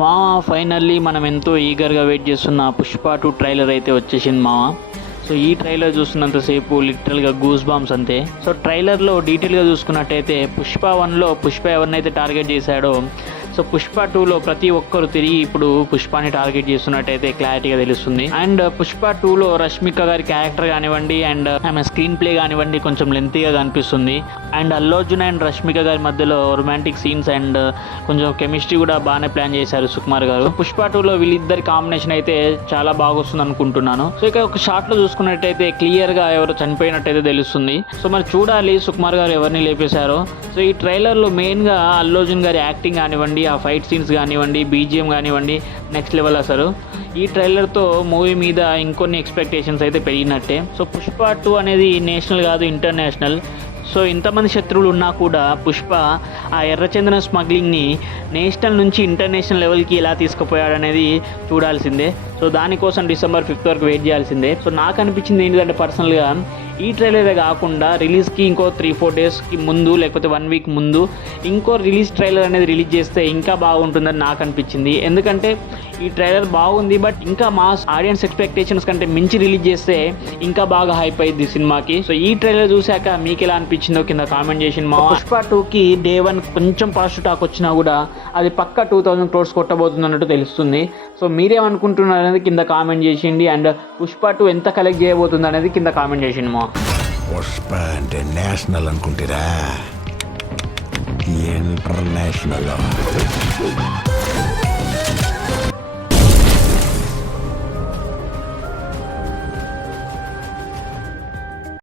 మావా ఫైనల్లీ మనం ఎంతో ఈగర్గా వెయిట్ చేస్తున్న పుష్ప 2 ట్రైలర్ అయితే వచ్చేసింది మావా. సో ఈ ట్రైలర్ చూస్తున్నంతసేపు లిటరల్గా గూస్ బాంబ్స్ అంతే. సో ట్రైలర్లో డీటెయిల్గా చూసుకున్నట్టయితే పుష్ప 1లో పుష్ప ఎవరినైతే టార్గెట్ చేశాడో, సో పుష్ప 2లో ప్రతి ఒక్కరు తిరిగి ఇప్పుడు పుష్పాని టార్గెట్ చేస్తున్నట్టయితే క్లారిటీగా తెలుస్తుంది. అండ్ పుష్ప 2లో రష్మిక గారి క్యారెక్టర్ కానివ్వండి అండ్ ఆమె స్క్రీన్ ప్లే కానివ్వండి కొంచెం లెంతీగా కనిపిస్తుంది. అండ్ అల్లు అర్జున్ అండ్ రష్మిక గారి మధ్యలో రొమాంటిక్ సీన్స్ అండ్ కొంచెం కెమిస్ట్రీ కూడా బాగానే ప్లాన్ చేశారు సుకుమార్ గారు. పుష్ప 2లో వీళ్ళిద్దరి కాంబినేషన్ అయితే చాలా బాగొస్తుంది అనుకుంటున్నాను. సో ఇక ఒక షాట్లో చూసుకున్నట్టయితే క్లియర్గా ఎవరు చనిపోయినట్టయితే తెలుస్తుంది. సో మరి చూడాలి సుకుమార్ గారు ఎవరిని లేపేశారో. సో ఈ ట్రైలర్లో మెయిన్గా అల్లు అర్జున్ గారి యాక్టింగ్ కానివ్వండి, ఆ ఫైట్ సీన్స్ కానివ్వండి, బీజిఎం కానివ్వండి నెక్స్ట్ లెవెల్ అసలు. ఈ ట్రైలర్తో మూవీ మీద ఇంకొన్ని ఎక్స్పెక్టేషన్స్ అయితే పెరిగినట్టే. సో పుష్ప 2 అనేది నేషనల్ కాదు, ఇంటర్నేషనల్. సో ఇంతమంది శత్రువులు ఉన్నా కూడా పుష్ప ఆ ఎర్రచందనం స్మగ్లింగ్ని నేషనల్ నుంచి ఇంటర్నేషనల్ లెవెల్కి ఎలా తీసుకుపోయాడనేది చూడాల్సిందే. సో దానికోసం December 5th వరకు వెయిట్ చేయాల్సిందే. సో నాకు అనిపించింది ఏంటంటే పర్సనల్గా ఈ ట్రైలరే కాకుండా రిలీజ్కి ఇంకో 3-4 డేస్కి ముందు లేకపోతే 1 వీక్ ముందు ఇంకో రిలీజ్ ట్రైలర్ అనేది రిలీజ్ చేస్తే ఇంకా బాగుంటుందని నాకు అనిపించింది. ఎందుకంటే ఈ ట్రైలర్ బాగుంది, బట్ ఇంకా మాస్ ఆడియన్స్ ఎక్స్పెక్టేషన్స్ కంటే మించి రిలీజ్ చేస్తే ఇంకా బాగా హైప్ అయ్యింది సినిమాకి. సో ఈ ట్రైలర్ చూశాక మీకు ఎలా అనిపించిందో కింద కామెంట్ చేసి. మా పుష్ప 2కి Day 1 కొంచెం పాజిటివ్ టాక్ వచ్చినా కూడా అది పక్కా 2000 crores కొట్టబోతుంది అన్నట్టు తెలుస్తుంది. సో మీరేమనుకుంటున్నారు అనేది కింద కామెంట్ చేసిండి. అండ్ పుష్ప 2 ఎంత కలెక్ట్ చేయబోతుంది అనేది కింద కామెంట్ చేసింది. మా పుష్ప అంటే నేషనల్ అనుకుంటారా, ఇంటర్నేషనల్.